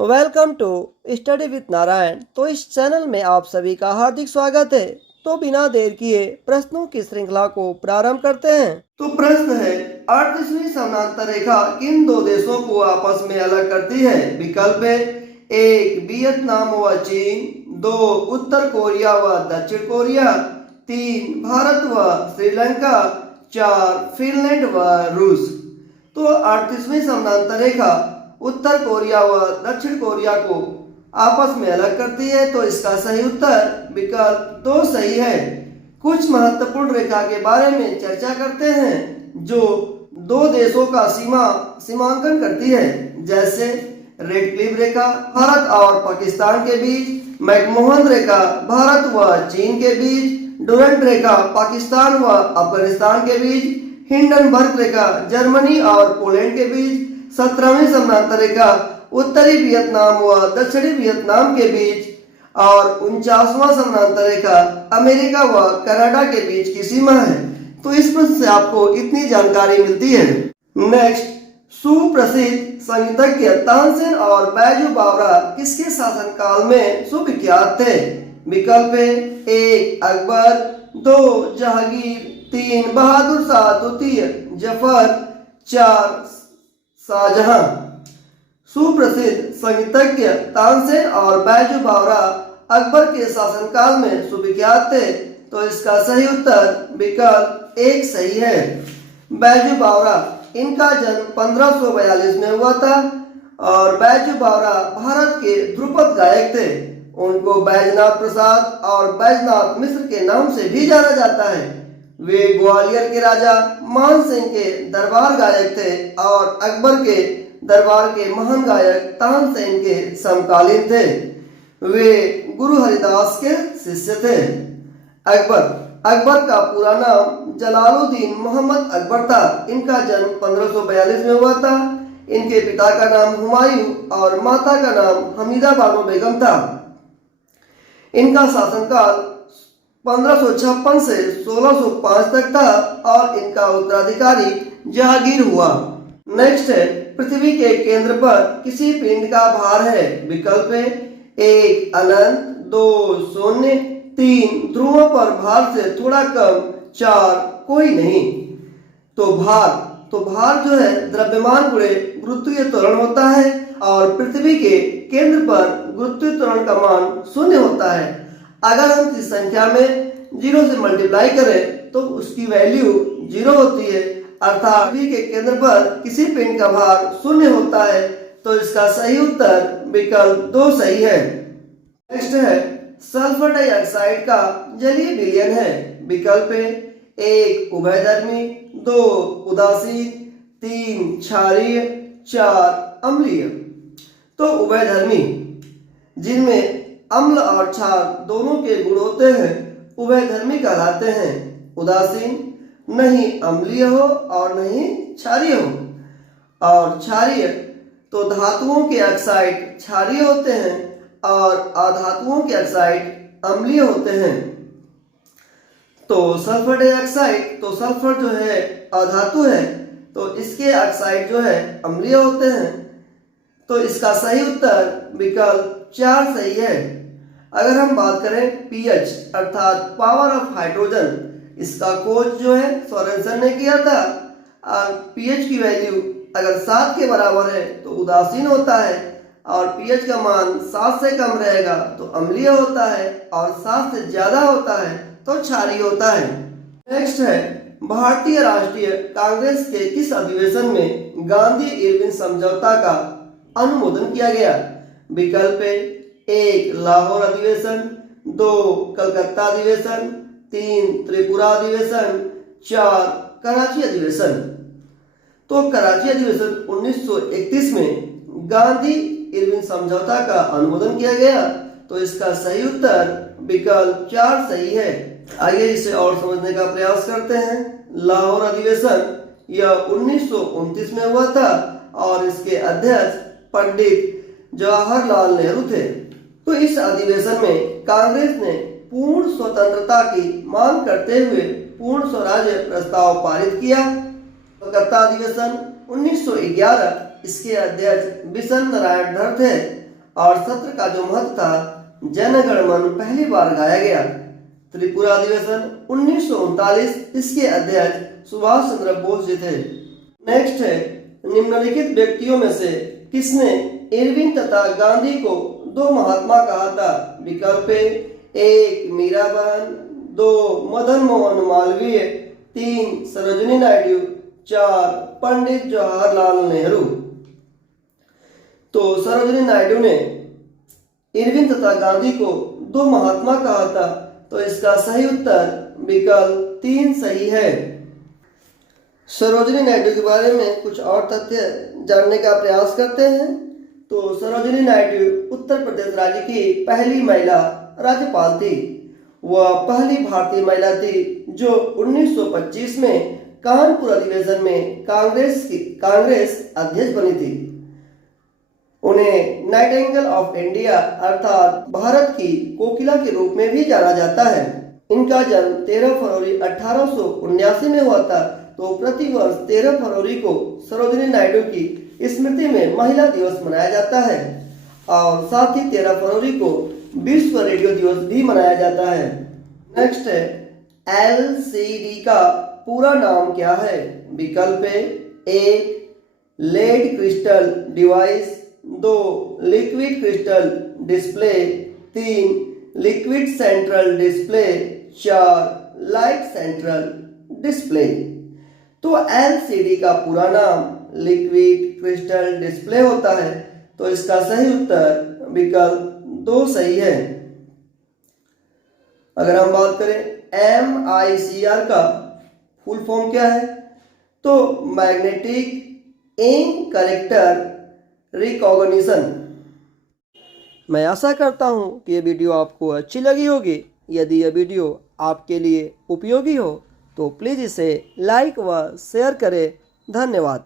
Welcome to study with Narayan. तो इस channel में आप सभी का हार्दिक स्वागत है। तो बिना देर किए प्रश्नों की श्रृंखला को प्रारंभ करते हैं। तो प्रश्न है, 38वीं समानांतर रेखा किन दो देशों को आपस में अलग करती है? विकल्प है, 1 वियतनाम व चीन, 2 उत्तर कोरिया व दक्षिण कोरिया, 3 भारत व श्रीलंका, 4 फिनलैंड व रूस। तो 38वीं समानांतर रेखा उत्तर कोरिया व दक्षिण कोरिया को आपस में अलग करती है। तो इसका सही उत्तर विकल्प 2 सही है। कुछ महत्वपूर्ण रेखा के बारे में चर्चा करते हैं जो दो देशों का सीमांकन करती है, जैसे रेड क्लिफ रेखा भारत और पाकिस्तान के बीच, मैकमोहन रेखा भारत व चीन के बीच, डुरंट रेखा पाकिस्तान व अफगानिस्तान के बीच, हिंडनबर्ग रेखा जर्मनी और पोलैंड के बीच, 17वीं समानांतर रेखा उत्तरी वियतनाम व दक्षिणी वियतनाम के बीच और 49वां समानांतर रेखा अमेरिका व कनाडा के बीच की सीमा है। तो इस प्रश्न से आपको इतनी जानकारी मिलती है। नेक्स्ट, सुप्रसिद्ध संगीतज्ञ तानसेन और बैजू बावरा किसके शासनकाल में सुविख्यात थे? विकल्प है, 1 अकबर, 2 जहांगीर, 3 बहादुर शाह द्वितीय जफर, 4 शाहजहां। सुप्रसिद्ध संगीतज्ञ तानसेन और बैजू बावरा अकबर के शासनकाल में सुविख्यात थे। तो इसका सही उत्तर विकल्प 1 सही है। बैजू बावरा, इनका जन्म 1542 में हुआ था और बैजू बावरा भारत के ध्रुपद गायक थे। उनको बैजनाथ प्रसाद और बैजनाथ मिश्र के नाम से भी जाना जाता है। वे ग्वालियर के राजा मान सिंह के दरबार गायक थे और अकबर के दरबार के महान गायक तानसेन के समकालीन थे। वे गुरु हरिदास के शिष्य थे। अकबर का पूरा नाम जलालुद्दीन मोहम्मद अकबर था। इनका जन्म 1542 में हुआ था। इनके पिता का नाम हुमायूं और माता का नाम हमीदा बानो बेगम था। इनका शासनकाल 1556 से 1605 तक था और इनका उत्तराधिकारी जहांगीर हुआ। नेक्स्ट है, पृथ्वी के केंद्र पर किसी पिंड का भार है? विकल्प है, 1 अनंत, 2 शून्य, 3 ध्रुवों पर भार से थोड़ा कम, 4 कोई नहीं। तो भार जो है द्रव्यमान गुणे गुरुत्वीय त्वरण होता है और पृथ्वी के केंद्र पर गुरुत्वीय त्वरण का मान 0 होता है। अगर हम इस संख्या में 0 से मल्टीप्लाई करें तो उसकी वैल्यू 0 होती है, अर्थात पृथ्वी के केंद्र पर किसी पिंड का भार 0 होता है। तो इसका सही उत्तर विकल्प 2 सही है। नेक्स्ट है, सल्फर डाइऑक्साइड का जलीय विलयन है? विकल्प है, 1 उभयधर्मी, 2 उदासीन, 3 क्षारीय, 4 अम्लीय। तो उभयधर्मी, जिनमें अम्ल और क्षार दोनों के गुण होते हैं, उभयधर्मी कहलाते हैं। उदासीन, नहीं अम्लीय हो और नहीं क्षारीय हो। और क्षारीय, तो धातुओं के ऑक्साइड क्षारीय होते हैं और अधातुओं के ऑक्साइड अम्लीय होते हैं। तो सल्फर डाइऑक्साइड, तो सल्फर जो है अधातु है, तो इसके ऑक्साइड जो है अम्लीय होते हैं। तो इसका सही उत्तर विकल्प 4 सही है। अगर हम बात करें पीएच अर्थात पावर ऑफ हाइड्रोजन, इसका खोज जो है सोरेनसन ने किया था। पीएच की वैल्यू अगर 7 के बराबर है तो उदासीन होता है और पीएच का मान 7 से कम रहेगा तो अम्लीय होता है और 7 से ज्यादा होता है तो क्षारीय होता है। नेक्स्ट है, भारतीय राष्ट्रीय कांग्रेस के किस अधिवेशन में गांधी इरविन समझौता का अनुमोदन किया गया? विकल्प है, 1 लाहौर अधिवेशन, 2 कलकत्ता अधिवेशन, 3 त्रिपुरा अधिवेशन, 4 कराची अधिवेशन। तो कराची अधिवेशन 1931 में गांधी इरविन समझौता का अनुमोदन किया गया। तो इसका सही उत्तर विकल्प 4 सही है। आइए इसे और समझने का प्रयास करते हैं। लाहौर अधिवेशन यह 1929 में हुआ था और इसके अध्यक्ष पंडित जवाहरलाल नेहरू थे। तो इस अधिवेशन में कांग्रेस ने पूर्ण स्वतंत्रता की मांग करते हुए पूर्ण स्वराज्य प्रस्ताव पारित किया। कलकत्ता अधिवेशन 1911, इसके अध्यक्ष बिशन नारायण धर थे और सत्र का जो महत्व था, जन गण मन पहली बार गाया गया। त्रिपुरा अधिवेशन 1939, इसके अध्यक्ष सुभाष चंद्र बोस जी थे। नेक्स्ट है, निम्नलिखित व्यक्तियों में से किसने इरविन तथा गांधी को दो महात्मा कहा था? विकल्प ए, 1 मीराबाई, 2 मदन मोहन मालवीय, 3 सरोजिनी नायडू, 4 पंडित जवाहरलाल नेहरू। तो सरोजिनी नायडू ने इरविन तथा गांधी को दो महात्मा कहा था, तो इसका सही उत्तर विकल्प 3 सही है। सरोजिनी नायडू के बारे में कुछ और तथ्य जानने का प्रयास करते हैं। तो सरोजिनी नायडू उत्तर प्रदेश राज्य की पहली महिला राज्यपाल थी। वह पहली भारतीय महिला थी जो 1925 में कानपुर अधिवेशन में कांग्रेस अध्यक्ष बनी थी। उन्हें नाइटिंगेल ऑफ इंडिया अर्थात भारत की कोकिला के रूप में भी जाना जाता है। इनका जन्म 13 फरवरी 1879 में हुआ था। तो प्रतिवर्ष 13 फरवरी को सरोजिनी नायडू की स्मृति में महिला दिवस मनाया जाता है और साथ ही 13 फरवरी को विश्व रेडियो दिवस भी मनाया जाता है। नेक्स्ट है, LCD का पूरा नाम क्या है? विकल्प A, lead crystal device, 2 liquid crystal display, 3 liquid central display, 4 light central display. तो LCD का पूरा नाम लिक्विड क्रिस्टल डिस्प्ले होता है। तो इसका सही उत्तर विकल्प 2 सही है। अगर हम बात करें MICR का फुल फॉर्म क्या है, तो मैग्नेटिक इंक कैरेक्टर रिकॉग्निशन। मैं आशा करता हूं कि ये वीडियो आपको अच्छी लगी होगी। यदि यह वीडियो आपके लिए उपयोगी हो तो प्लीज़ इसे लाइक व शेयर करें। धन्यवाद।